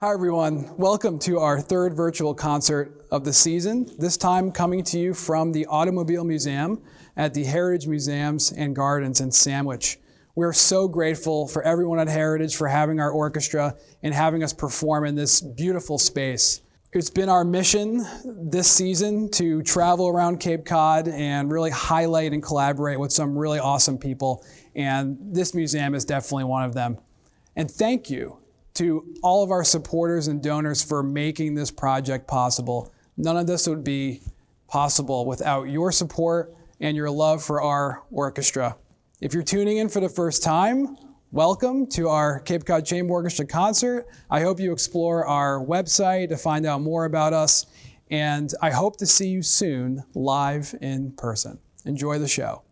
Hi everyone, welcome to our third virtual concert of the season, this time coming to you from the Automobile Museum at the Heritage Museums and Gardens in Sandwich. We're so grateful for everyone at Heritage for having our orchestra and having us perform in this beautiful space. It's been our mission this season to travel around Cape Cod and really highlight and collaborate with some really awesome people, and this museum is definitely one of them. And thank you to all of our supporters and donors for making this project possible. None of this would be possible without your support and your love for our orchestra. If you're tuning in for the first time, welcome to our Cape Cod Chamber Orchestra concert. I hope you explore our website to find out more about us, and I hope to see you soon live in person. Enjoy the show.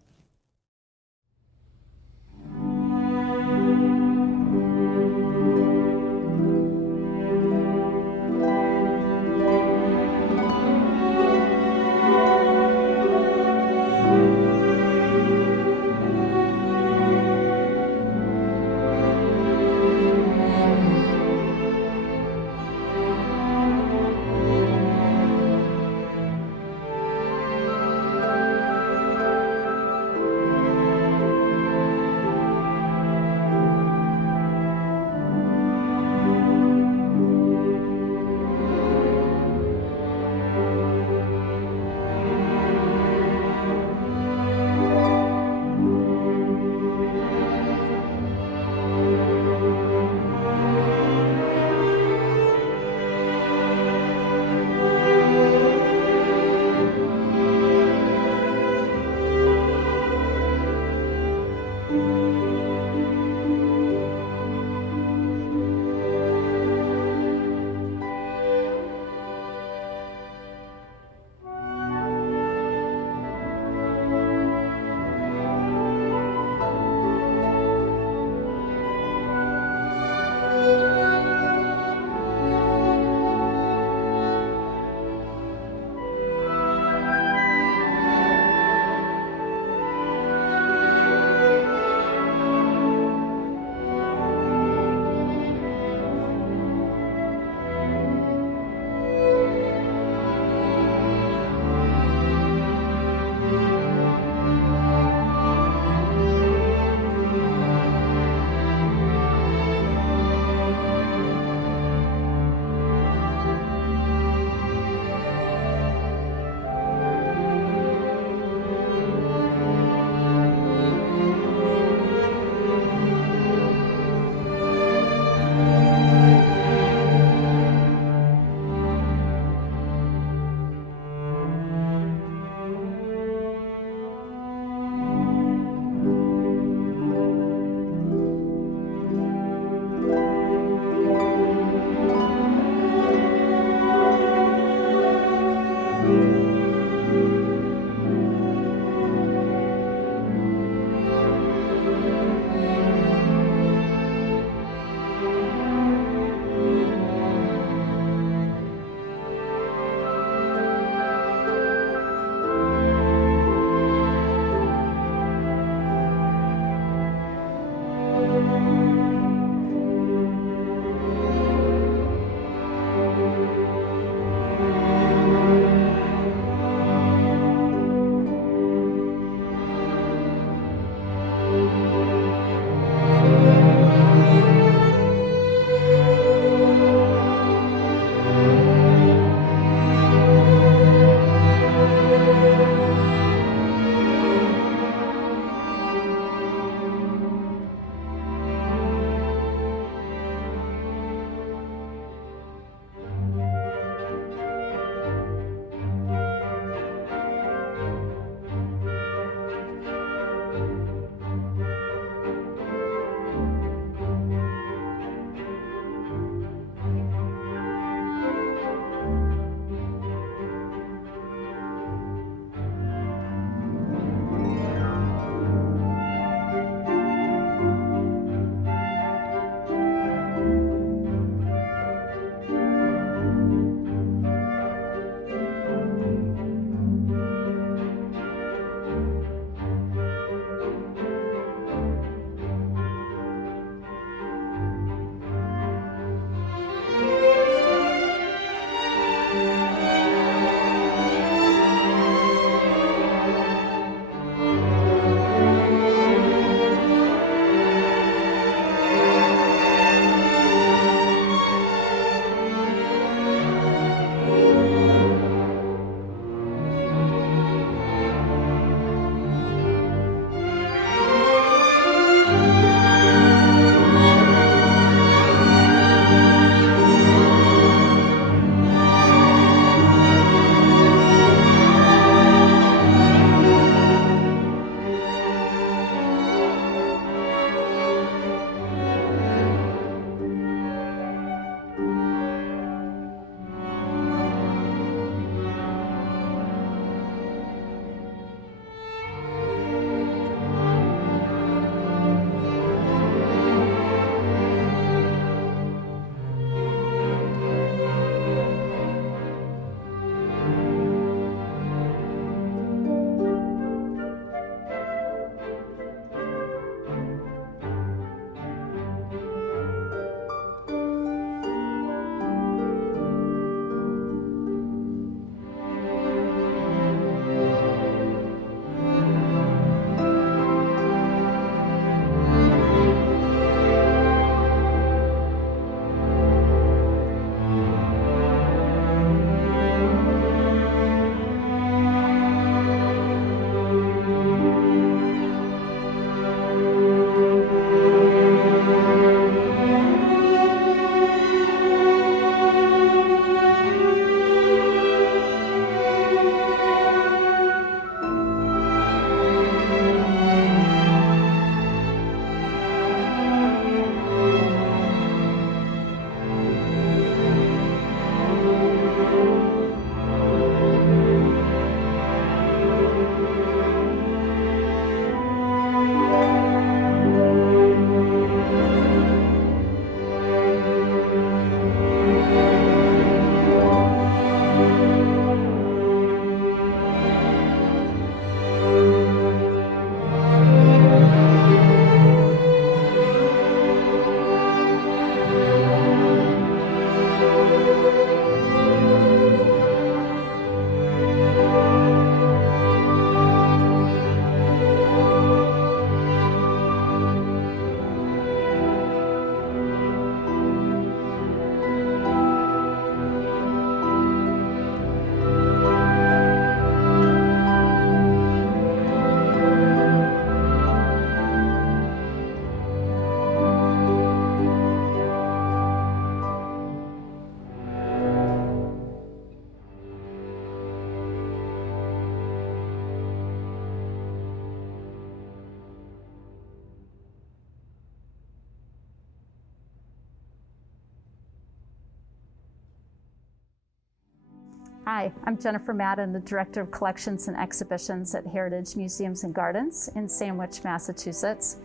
Hi, I'm Jennifer Madden, the Director of Collections and Exhibitions at Heritage Museums and Gardens in Sandwich, Massachusetts.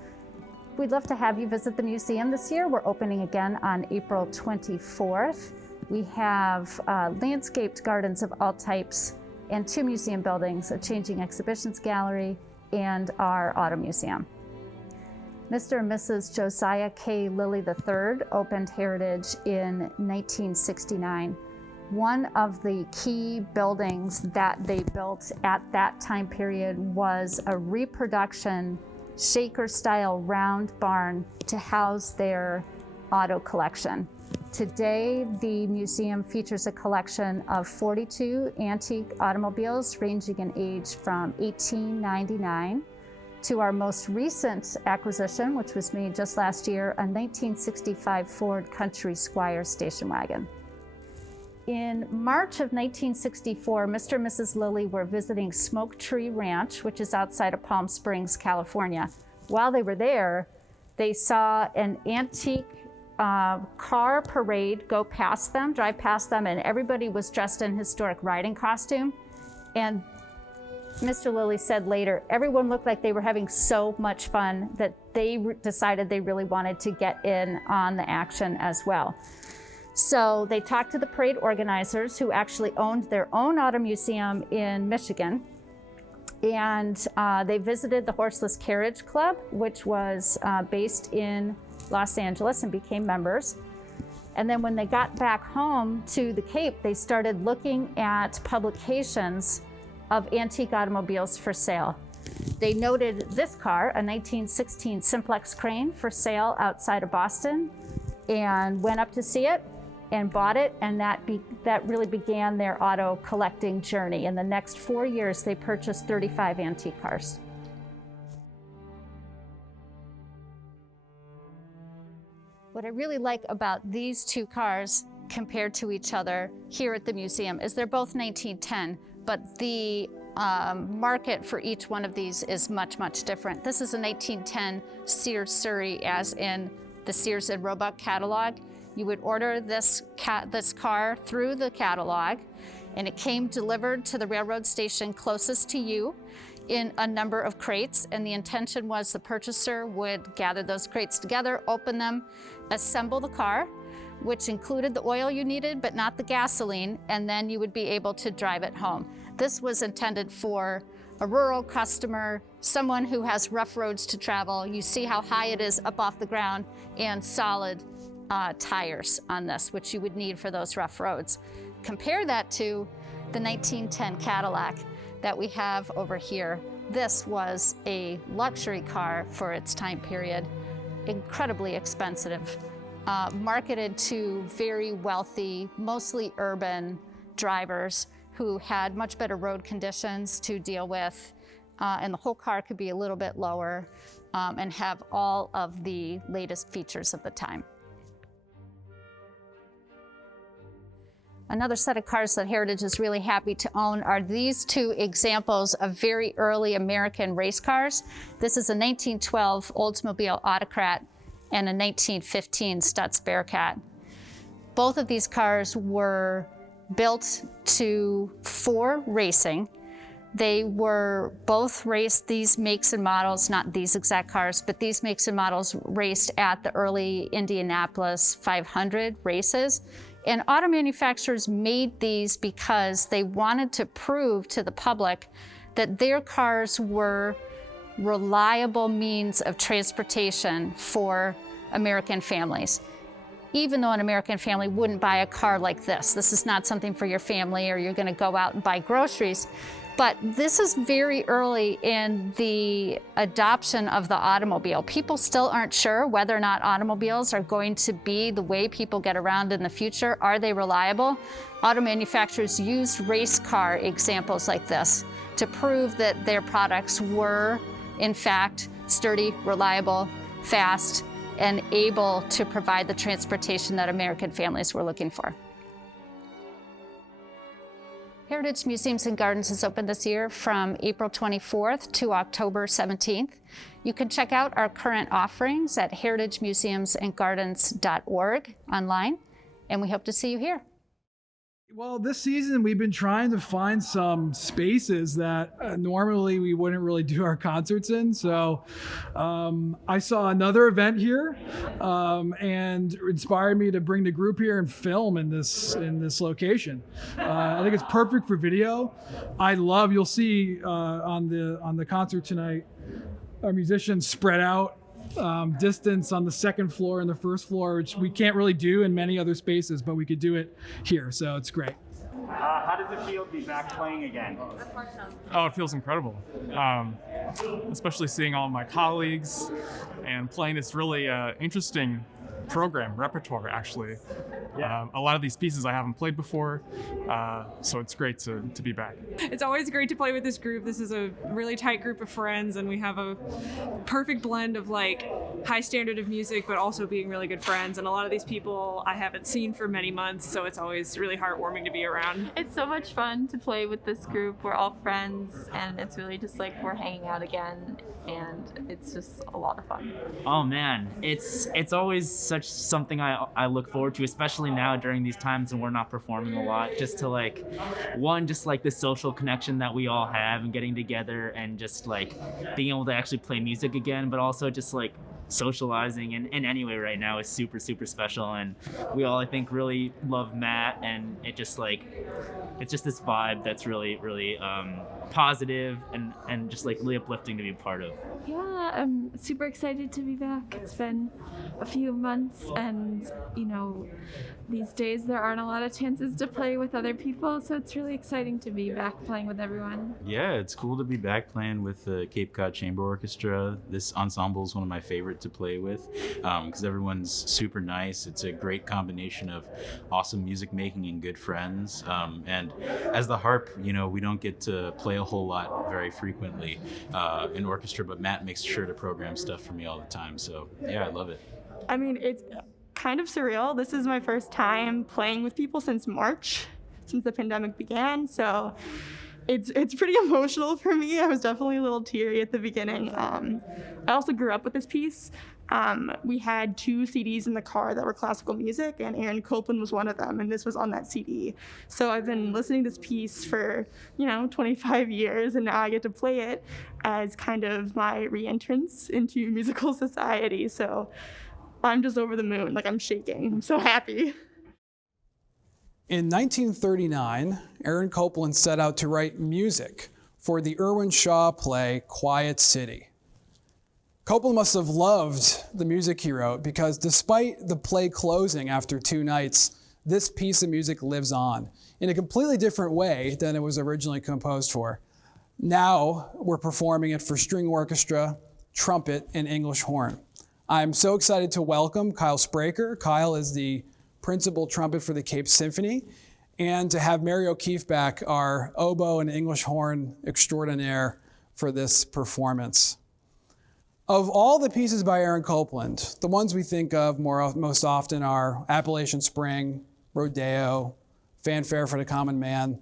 We'd love to have you visit the museum this year. We're opening again on April 24th. We have landscaped gardens of all types and 2 museum buildings, a changing exhibitions gallery and our auto museum. Mr. and Mrs. Josiah K. Lilly III opened Heritage in 1969. One of the key buildings that they built at that time period was a reproduction shaker-style round barn to house their auto collection. Today, the museum features a collection of 42 antique automobiles ranging in age from 1899 to our most recent acquisition, which was made just last year, a 1965 Ford Country Squire station wagon. In March of 1964, Mr. and Mrs. Lilly were visiting Smoke Tree Ranch, which is outside of Palm Springs, California. While they were there, they saw an antique car parade drive past them, and everybody was dressed in historic riding costume. And Mr. Lilly said later, everyone looked like they were having so much fun that they decided they really wanted to get in on the action as well. So they talked to the parade organizers, who actually owned their own auto museum in Michigan. And they visited the Horseless Carriage Club, which was based in Los Angeles, and became members. And then when they got back home to the Cape, they started looking at publications of antique automobiles for sale. They noted this car, a 1916 Simplex Crane, for sale outside of Boston, and went up to see it and bought it, and that really began their auto collecting journey. In the next 4 years, they purchased 35 antique cars. What I really like about these 2 cars compared to each other here at the museum is they're both 1910, but the market for each one of these is much, much different. This is a 1910 Sears Surrey, as in the Sears and Roebuck catalog. You would order this car through the catalog, and it came delivered to the railroad station closest to you in a number of crates, and the intention was the purchaser would gather those crates together, open them, assemble the car, which included the oil you needed, but not the gasoline, and then you would be able to drive it home. This was intended for a rural customer, someone who has rough roads to travel. You see how high it is up off the ground, and solid tires on this, which you would need for those rough roads. Compare that to the 1910 Cadillac that we have over here. This was a luxury car for its time period, incredibly expensive, marketed to very wealthy, mostly urban drivers who had much better road conditions to deal with, and the whole car could be a little bit lower and have all of the latest features of the time. Another set of cars that Heritage is really happy to own are these 2 examples of very early American race cars. This is a 1912 Oldsmobile Autocrat and a 1915 Stutz Bearcat. Both of these cars were built for racing. They were both raced, these makes and models, not these exact cars, but these makes and models raced at the early Indianapolis 500 races. And auto manufacturers made these because they wanted to prove to the public that their cars were reliable means of transportation for American families. Even though an American family wouldn't buy a car like this. This is not something for your family, or you're going to go out and buy groceries. But this is very early in the adoption of the automobile. People still aren't sure whether or not automobiles are going to be the way people get around in the future. Are they reliable? Auto manufacturers used race car examples like this to prove that their products were, in fact, sturdy, reliable, fast, and able to provide the transportation that American families were looking for. Heritage Museums and Gardens is open this year from April 24th to October 17th. You can check out our current offerings at heritagemuseumsandgardens.org online, and we hope to see you here. Well, this season we've been trying to find some spaces that normally we wouldn't really do our concerts in. So I saw another event here and inspired me to bring the group here and film in this location. I think it's perfect for video. You'll see on the concert tonight, our musicians spread out distance on the second floor and the first floor, which we can't really do in many other spaces, but we could do it here, so it's great. How does it feel to be back playing again? Oh, it feels incredible. Especially seeing all my colleagues and playing this really interesting repertoire, actually. Yeah. A lot of these pieces I haven't played before, so it's great to be back. It's always great to play with this group. This is a really tight group of friends, and we have a perfect blend of like high standard of music, but also being really good friends. And a lot of these people I haven't seen for many months, so it's always really heartwarming to be around. It's so much fun to play with this group. We're all friends, and it's really just like we're hanging out again, and it's just a lot of fun. Oh man, it's always something I look forward to, especially now during these times when we're not performing a lot, just to just the social connection that we all have and getting together and just being able to actually play music again, but also just socializing in any way right now is super, super special. And we all, I think, really love Matt, and it's just this vibe that's really, really positive and just really uplifting to be a part of. Yeah, I'm super excited to be back. It's been a few months, and these days there aren't a lot of chances to play with other people, so it's really exciting to be back playing with everyone. Yeah, it's cool to be back playing with the Cape Cod Chamber Orchestra. This ensemble is one of my favorite to play with because everyone's super nice. It's a great combination of awesome music making and good friends. And as the harp, we don't get to play a whole lot very frequently in orchestra, but Matt makes sure to program stuff for me all the time. So yeah, I love it. I mean, it's kind of surreal. This is my first time playing with people since March, since the pandemic began. So it's pretty emotional for me. I was definitely a little teary at the beginning. I also grew up with this piece. We had 2 CDs in the car that were classical music, and Aaron Copland was one of them, and this was on that CD. So I've been listening to this piece for, 25 years, and now I get to play it as kind of my re-entrance into musical society. So I'm just over the moon. I'm shaking. I'm so happy. In 1939, Aaron Copland set out to write music for the Irwin Shaw play Quiet City. Copland must have loved the music he wrote, because despite the play closing after 2 nights, this piece of music lives on in a completely different way than it was originally composed for. Now we're performing it for string orchestra, trumpet, and English horn. I'm so excited to welcome Kyle Spraker. Kyle is the principal trumpet for the Cape Symphony, and to have Mary O'Keefe back, our oboe and English horn extraordinaire, for this performance. Of all the pieces by Aaron Copland, the ones we think of most often are Appalachian Spring, Rodeo, Fanfare for the Common Man.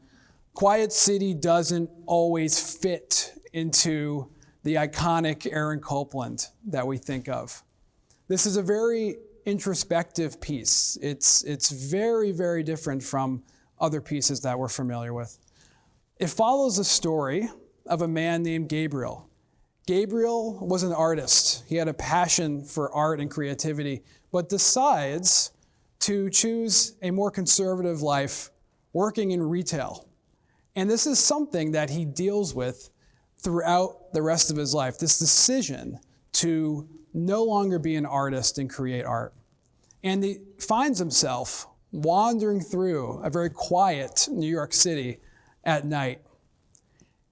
Quiet City doesn't always fit into the iconic Aaron Copland that we think of. This is a very introspective piece. It's very, very different from other pieces that we're familiar with. It follows the story of a man named Gabriel. Gabriel was an artist. He had a passion for art and creativity, but decides to choose a more conservative life working in retail. And this is something that he deals with throughout the rest of his life, this decision to no longer be an artist and create art. And he finds himself wandering through a very quiet New York City at night.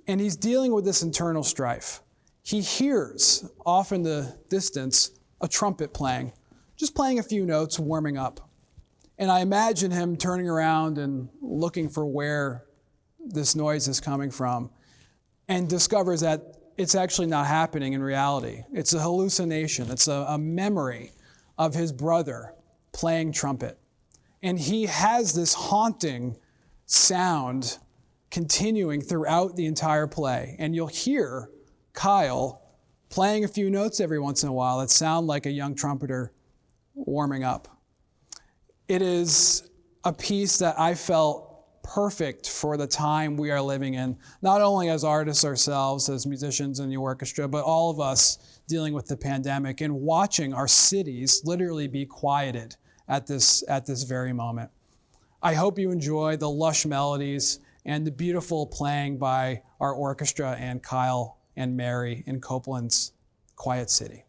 And he's dealing with this internal strife. He hears off in the distance a trumpet playing, just playing a few notes, warming up. And I imagine him turning around and looking for where this noise is coming from, and discovers that it's actually not happening in reality. It's a hallucination. It's a memory of his brother playing trumpet. And he has this haunting sound continuing throughout the entire play. And you'll hear Kyle playing a few notes every once in a while that sound like a young trumpeter warming up. It is a piece that I felt perfect for the time we are living in, not only as artists ourselves, as musicians in the orchestra, but all of us dealing with the pandemic and watching our cities literally be quieted at this very moment. I hope you enjoy the lush melodies and the beautiful playing by our orchestra and Kyle and Mary in Copeland's Quiet City.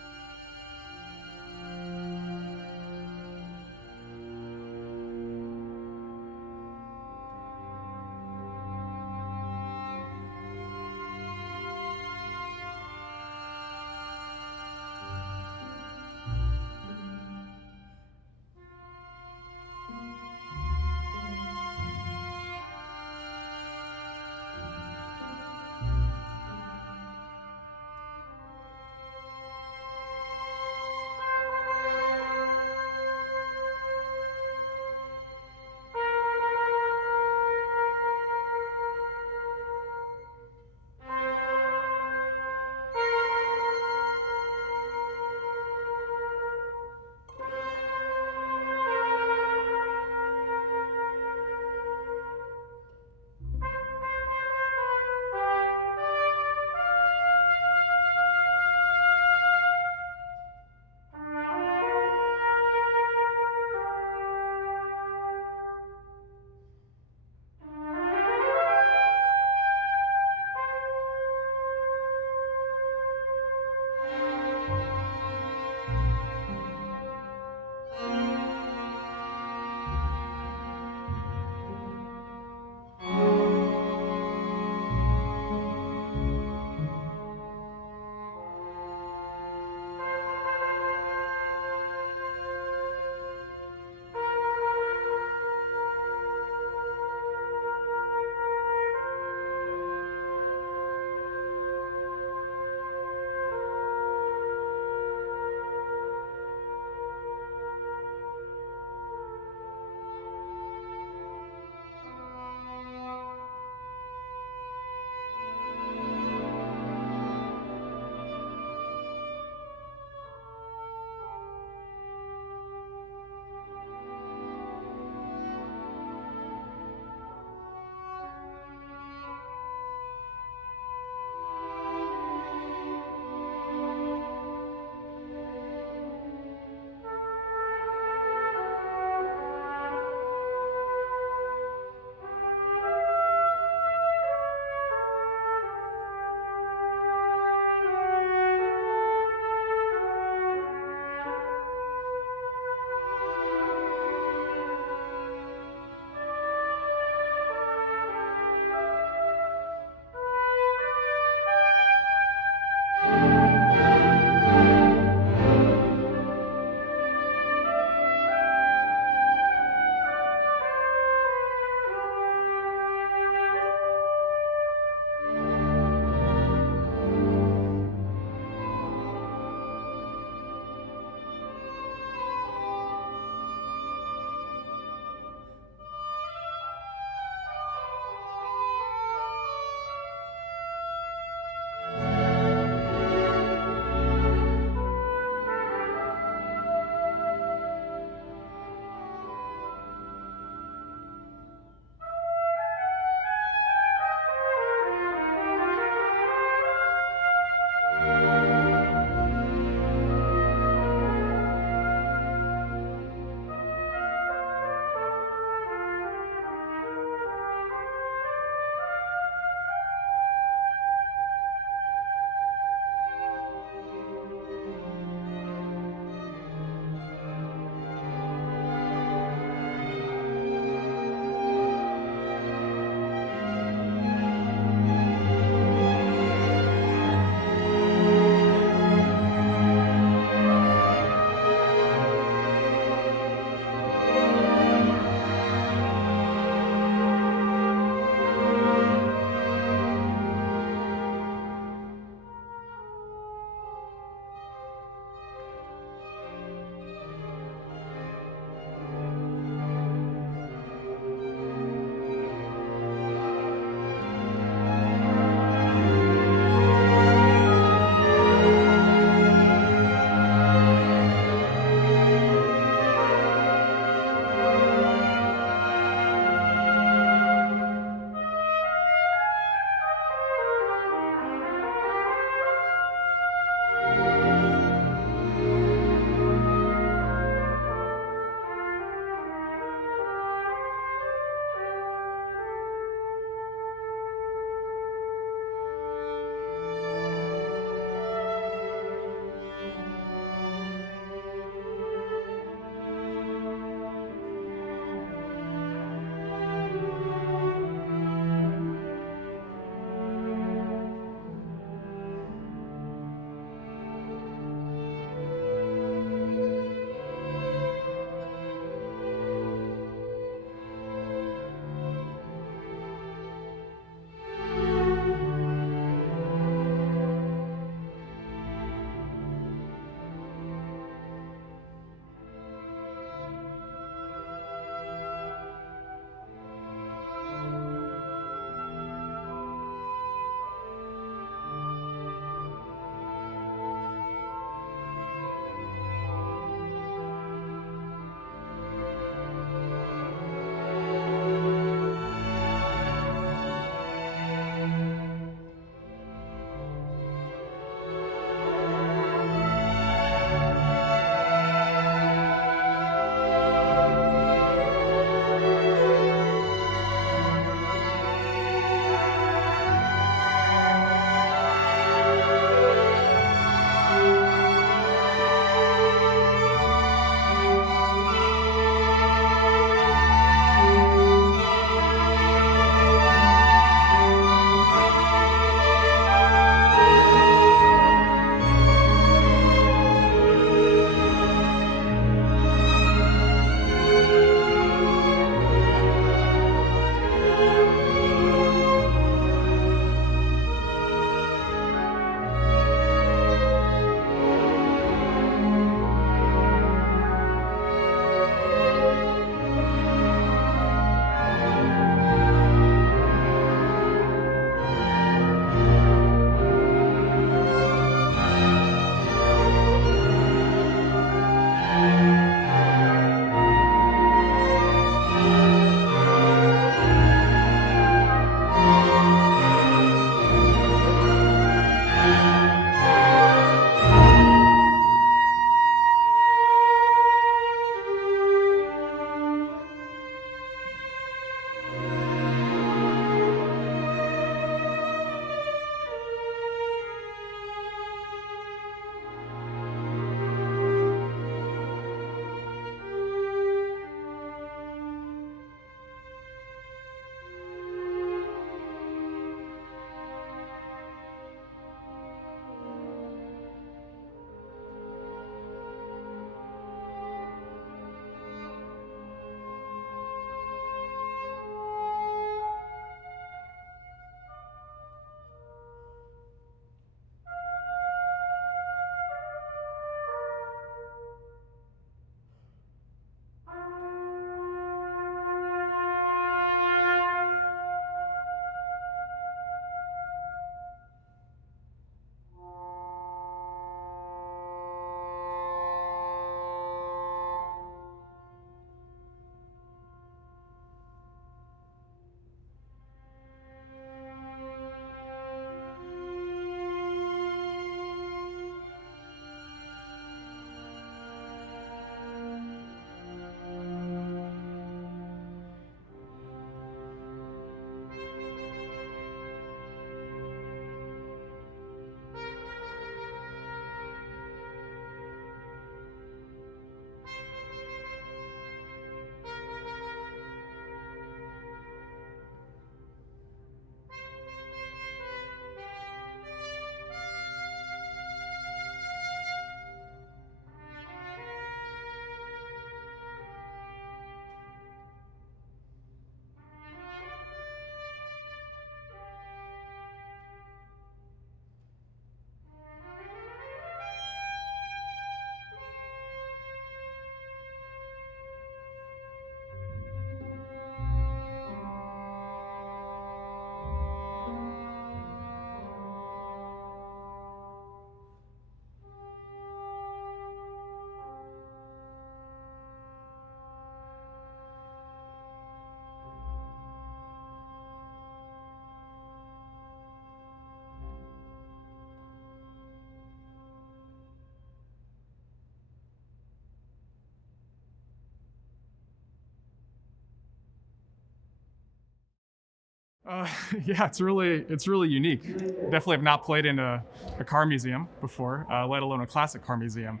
Yeah, it's really unique. Definitely have not played in a car museum before, let alone a classic car museum.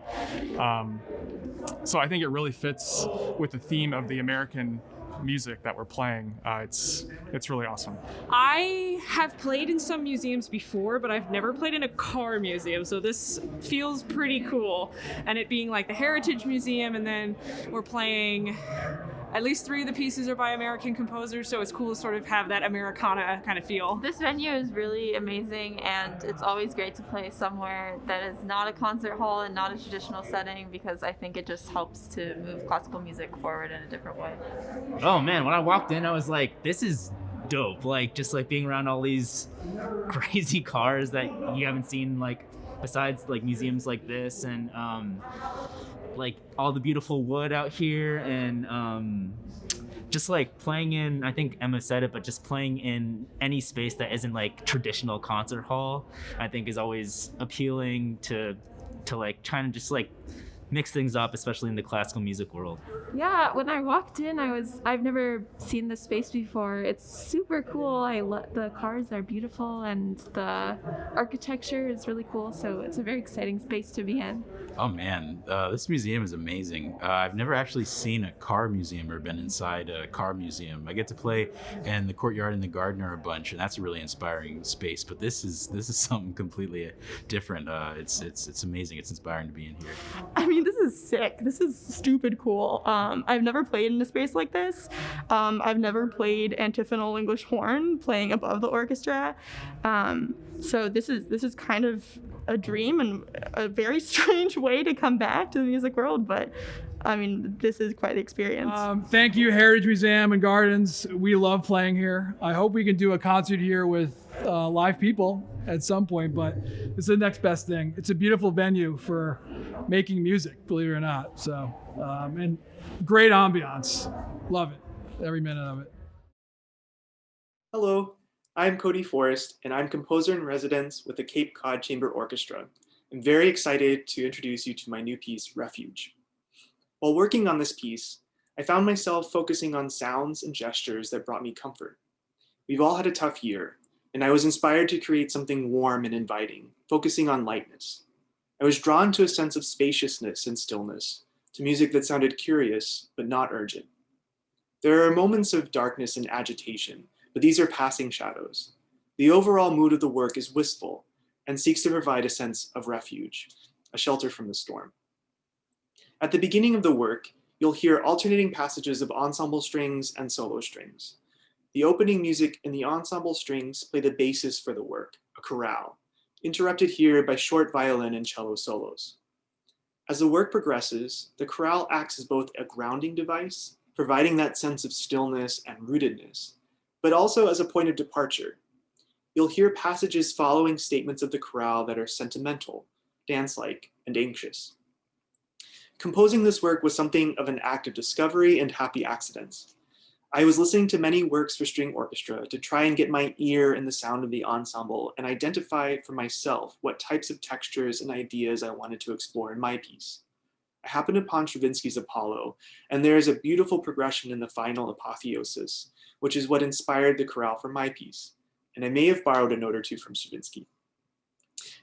So I think it really fits with the theme of the American music that we're playing. It's really awesome. I have played in some museums before, but I've never played in a car museum, so this feels pretty cool. And it being like the Heritage Museum, and then we're playing at least 3 of the pieces are by American composers, so it's cool to sort of have that Americana kind of feel. This venue is really amazing, and it's always great to play somewhere that is not a concert hall and not a traditional setting, because I think it just helps to move classical music forward in a different way. Oh man, when I walked in, I was like, this is dope. Like, just like being around all these crazy cars that you haven't seen, like, besides like museums like this, and like all the beautiful wood out here, and just like playing in, I think Emma said it, but just playing in any space that isn't like traditional concert hall, I think is always appealing to like trying to just like mix things up, especially in the classical music world. Yeah, when I walked in, I've never seen this space before. It's super cool. The cars are beautiful, and the architecture is really cool. So it's a very exciting space to be in. Oh man, this museum is amazing. I've never actually seen a car museum or been inside a car museum. I get to play in the courtyard and the Gardner a bunch, and that's a really inspiring space. But this is something completely different. It's amazing. It's inspiring to be in here. I mean, this is sick. This is stupid cool. I've never played in a space like this. I've never played antiphonal English horn playing above the orchestra. So this is kind of a dream and a very strange way to come back to the music world, but I mean, this is quite the experience. Thank you, Heritage Museum and Gardens. We love playing here. I hope we can do a concert here with live people at some point, but it's the next best thing. It's a beautiful venue for making music, believe it or not. So, and great ambiance. Love it, every minute of it. Hello, I'm Cody Forrest, and I'm composer in residence with the Cape Cod Chamber Orchestra. I'm very excited to introduce you to my new piece, Refuge. While working on this piece, I found myself focusing on sounds and gestures that brought me comfort. We've all had a tough year, and I was inspired to create something warm and inviting, focusing on lightness. I was drawn to a sense of spaciousness and stillness, to music that sounded curious but not urgent. There are moments of darkness and agitation, but these are passing shadows. The overall mood of the work is wistful and seeks to provide a sense of refuge, a shelter from the storm. At the beginning of the work, you'll hear alternating passages of ensemble strings and solo strings. The opening music and the ensemble strings play the basis for the work, a chorale, interrupted here by short violin and cello solos. As the work progresses, the chorale acts as both a grounding device, providing that sense of stillness and rootedness, but also as a point of departure. You'll hear passages following statements of the chorale that are sentimental, dance-like, and anxious. Composing this work was something of an act of discovery and happy accidents. I was listening to many works for string orchestra to try and get my ear in the sound of the ensemble and identify for myself what types of textures and ideas I wanted to explore in my piece. I happened upon Stravinsky's Apollo, and there is a beautiful progression in the final apotheosis, which is what inspired the chorale for my piece, and I may have borrowed a note or two from Stravinsky.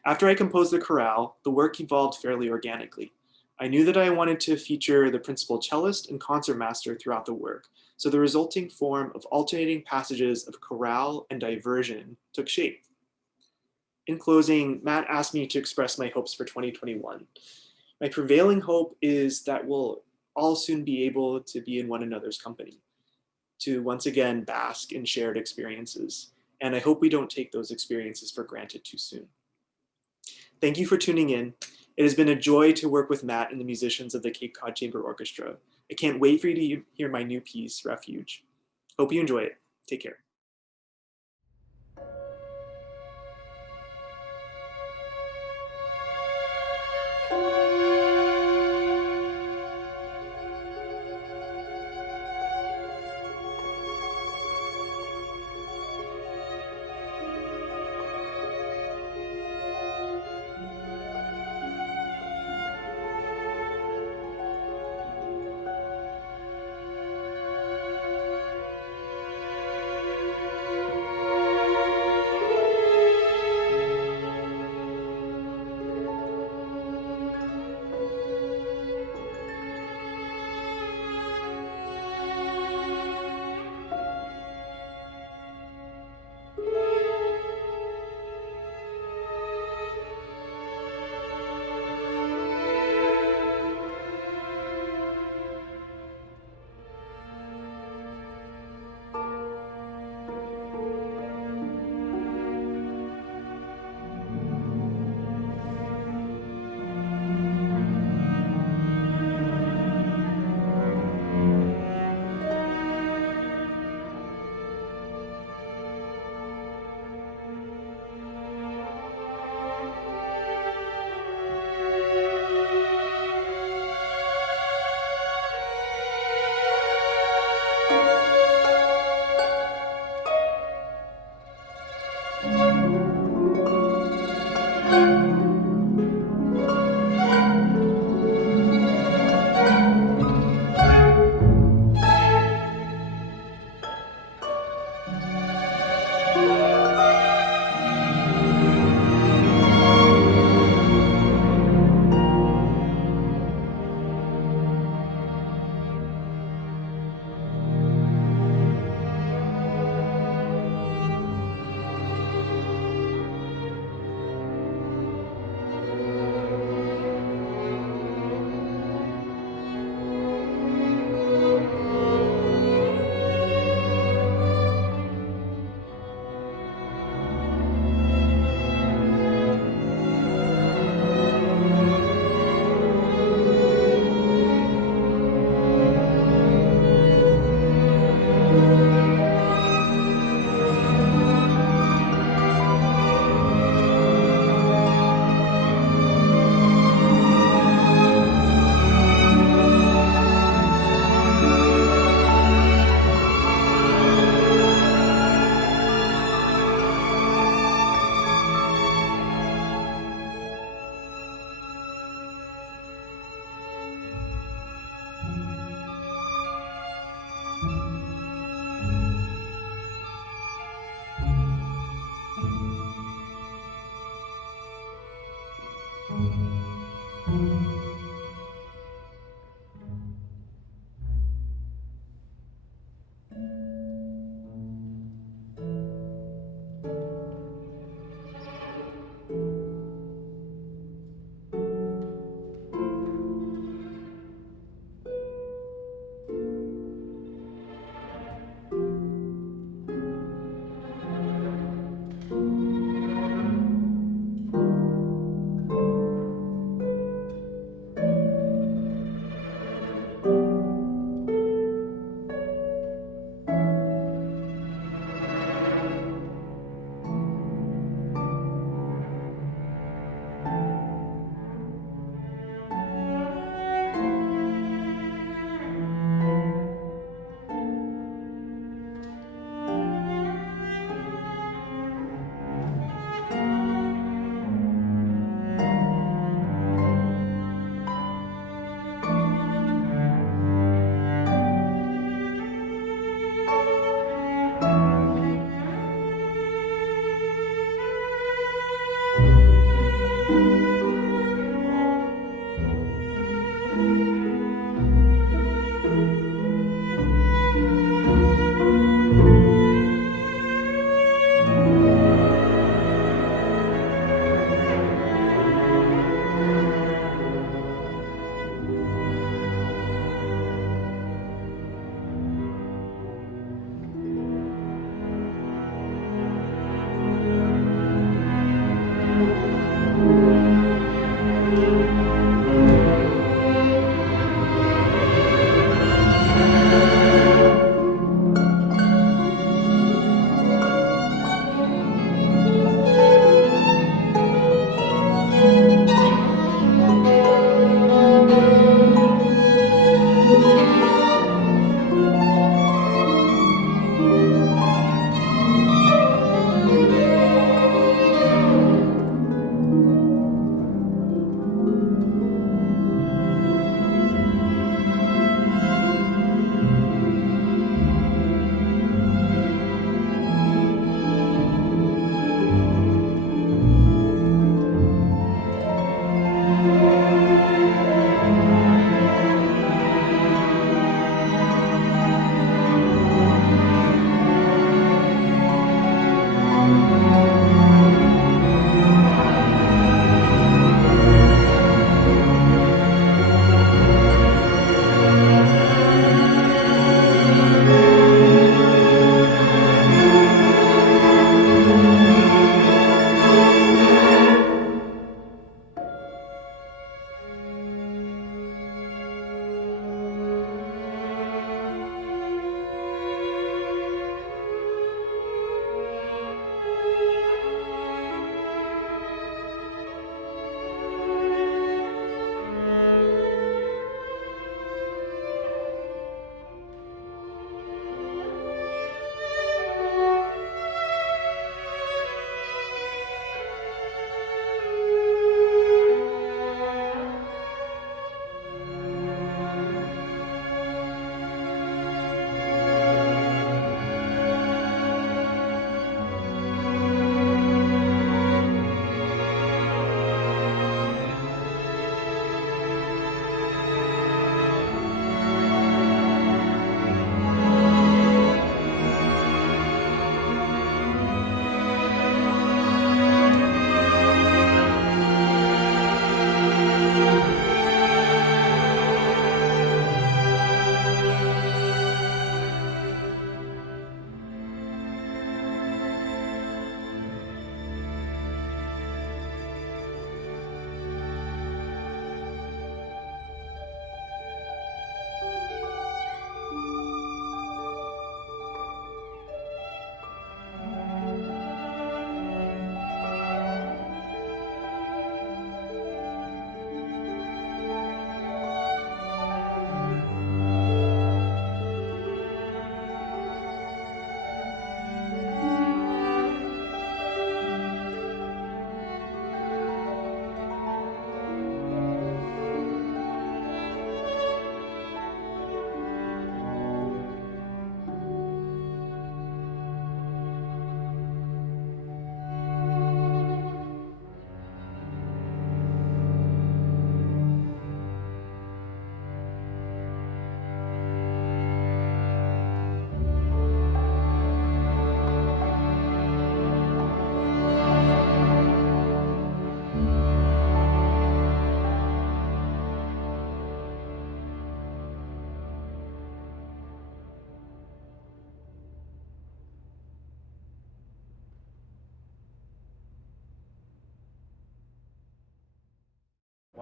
After I composed the chorale, the work evolved fairly organically. I knew that I wanted to feature the principal cellist and concertmaster throughout the work, so the resulting form of alternating passages of chorale and diversion took shape. In closing, Matt asked me to express my hopes for 2021. My prevailing hope is that we'll all soon be able to be in one another's company, to once again bask in shared experiences, and I hope we don't take those experiences for granted too soon. Thank you for tuning in. It has been a joy to work with Matt and the musicians of the Cape Cod Chamber Orchestra. I can't wait for you to hear my new piece, Refuge. Hope you enjoy it. Take care.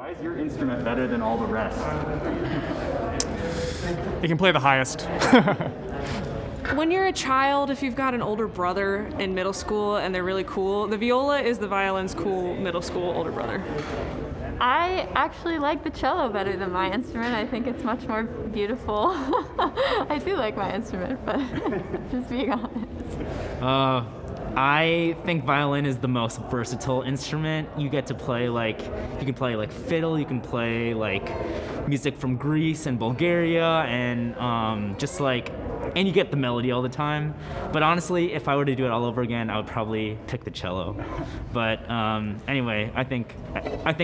Why is your instrument better than all the rest? It can play the highest. When you're a child, if you've got an older brother in middle school and they're really cool, the viola is the violin's cool middle school older brother. I actually like the cello better than my instrument. I think it's much more beautiful. I do like my instrument, but just being honest. I think violin is the most versatile instrument. You get to play you can play fiddle, you can play music from Greece and Bulgaria, and and you get the melody all the time. But honestly, if I were to do it all over again, I would probably pick the cello. But anyway, I think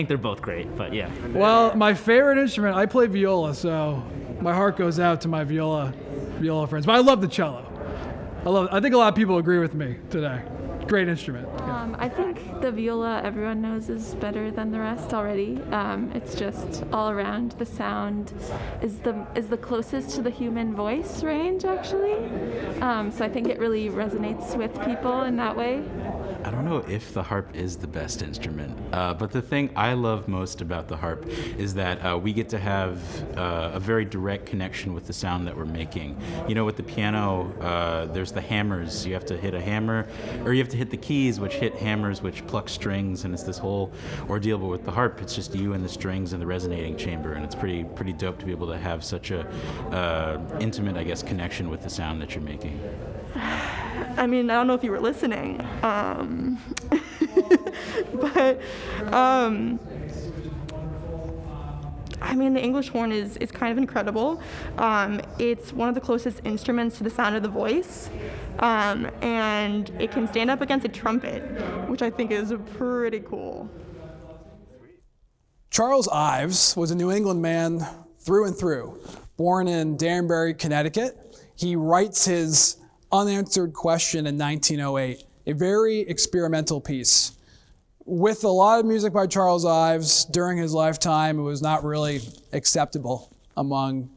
they're both great, but yeah. Well, my favorite instrument, I play viola, so my heart goes out to my viola friends. But I love the cello. I think a lot of people agree with me today. Great instrument. Yeah. I think the viola, everyone knows, is better than the rest already. It's just all around. The sound is the closest to the human voice range, actually. So I think it really resonates with people in that way. I don't know if the harp is the best instrument, but the thing I love most about the harp is that we get to have a very direct connection with the sound that we're making. You know, with the piano, there's the hammers. You have to hit a hammer, or you have to hit the keys, which hit hammers, which pluck strings, and it's this whole ordeal. But with the harp, it's just you and the strings and the resonating chamber, and it's pretty dope to be able to have such a intimate, I guess, connection with the sound that you're making. I mean, I don't know if you were listening, but I mean, the English horn is kind of incredible. It's one of the closest instruments to the sound of the voice, and it can stand up against a trumpet, which I think is pretty cool. Charles Ives was a New England man through and through. Born in Danbury, Connecticut, he writes his Unanswered Question in 1908, a very experimental piece. With a lot of music by Charles Ives during his lifetime, it was not really acceptable among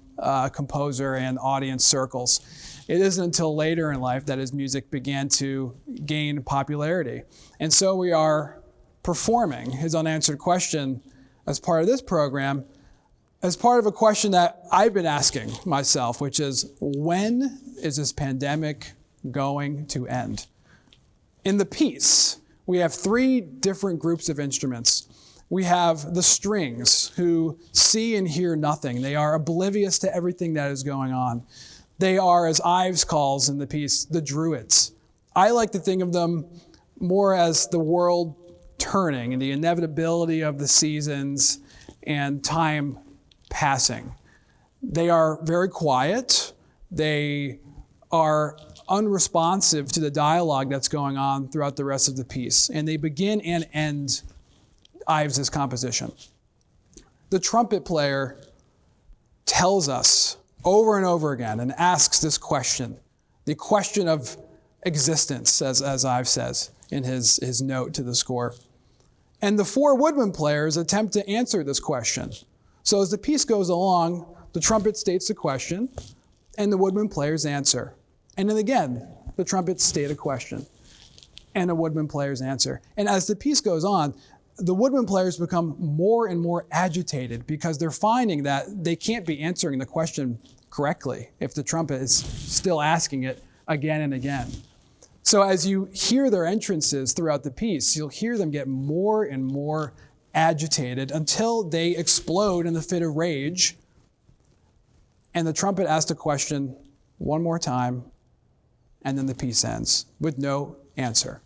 composer and audience circles. It isn't until later in life that his music began to gain popularity. And so we are performing his Unanswered Question as part of this program, as part of a question that I've been asking myself, which is, when is this pandemic going to end? In the piece, we have three different groups of instruments. We have the strings, who see and hear nothing. They are oblivious to everything that is going on. They are, as Ives calls in the piece, the druids. I like to think of them more as the world turning and the inevitability of the seasons and time passing. They are very quiet. They are unresponsive to the dialogue that's going on throughout the rest of the piece, and they begin and end Ives' composition. The trumpet player tells us over and over again and asks this question, the question of existence, as Ives says in his note to the score. And the four woodwind players attempt to answer this question. So as the piece goes along, the trumpet states the question, and the woodwind players answer. And then again, the trumpets state a question, and the woodwind players answer. And as the piece goes on, the woodwind players become more and more agitated because they're finding that they can't be answering the question correctly if the trumpet is still asking it again and again. So as you hear their entrances throughout the piece, you'll hear them get more and more agitated until they explode in the fit of rage. And the trumpet asks a question one more time, and then the piece ends with no answer.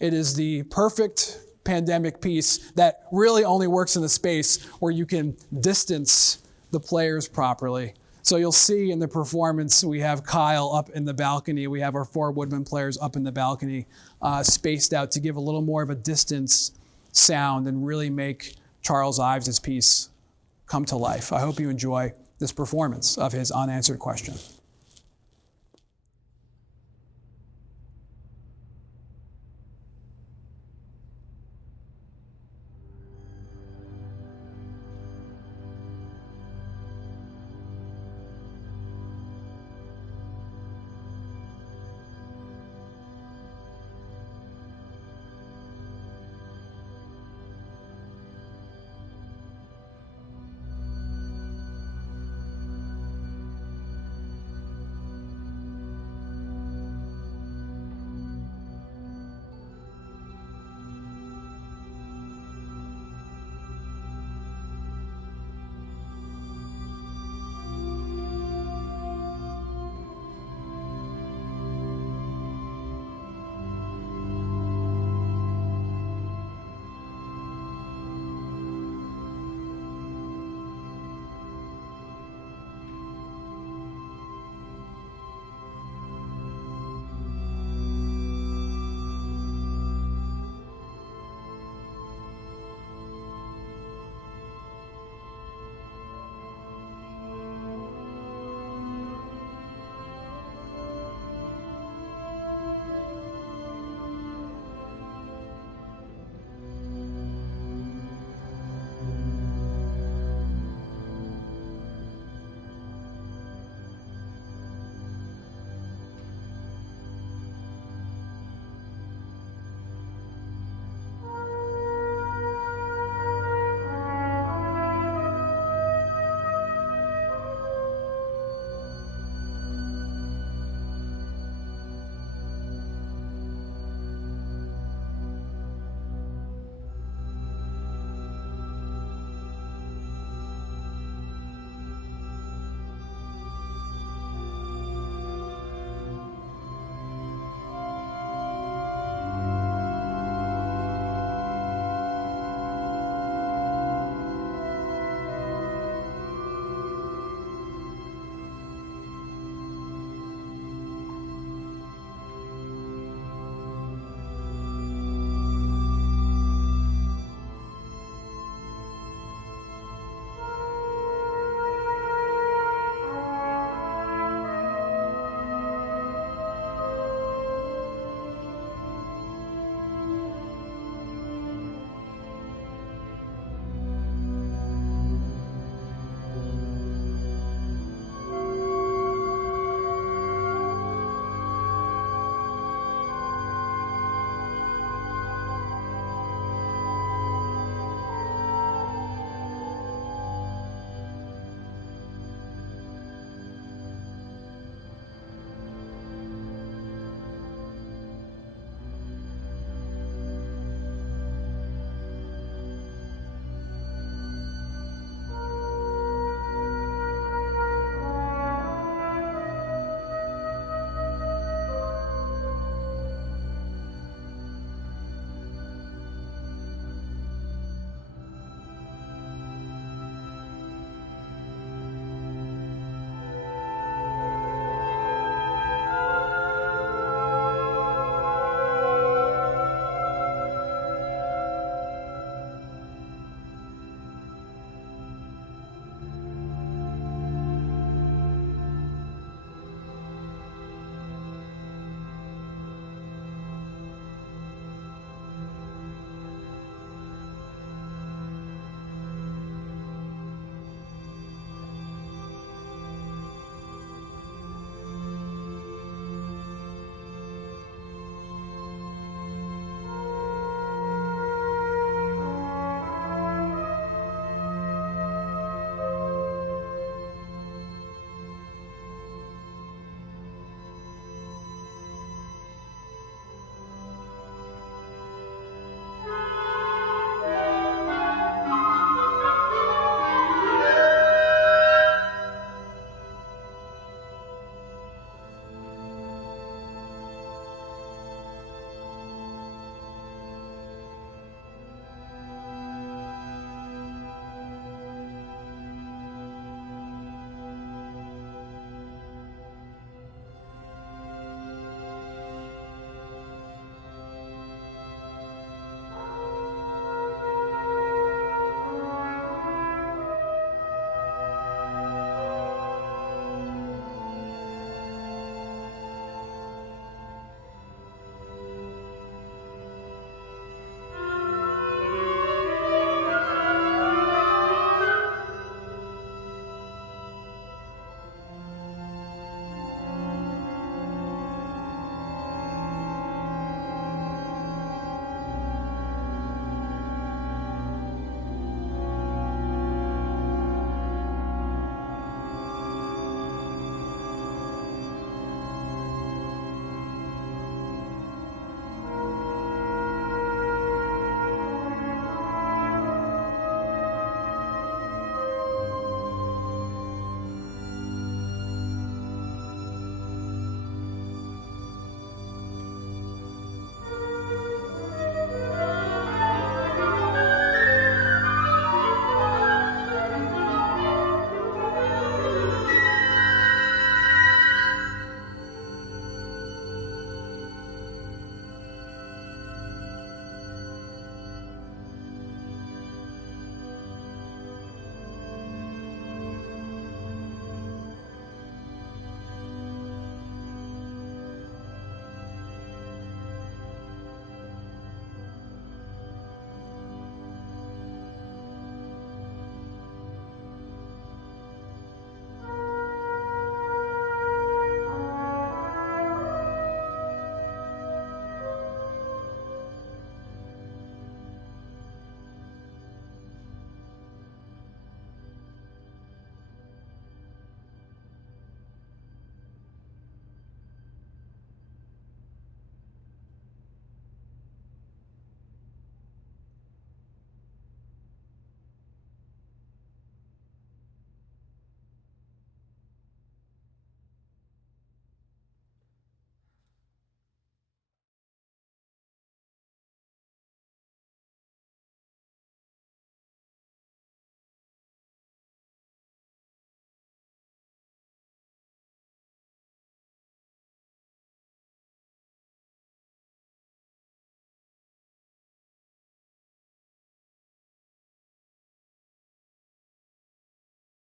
It is the perfect pandemic piece that really only works in the space where you can distance the players properly. So you'll see in the performance, we have Kyle up in the balcony. We have our four woodwind players up in the balcony, spaced out to give a little more of a distance sound and really make Charles Ives' piece come to life. I hope you enjoy this performance of his Unanswered Question.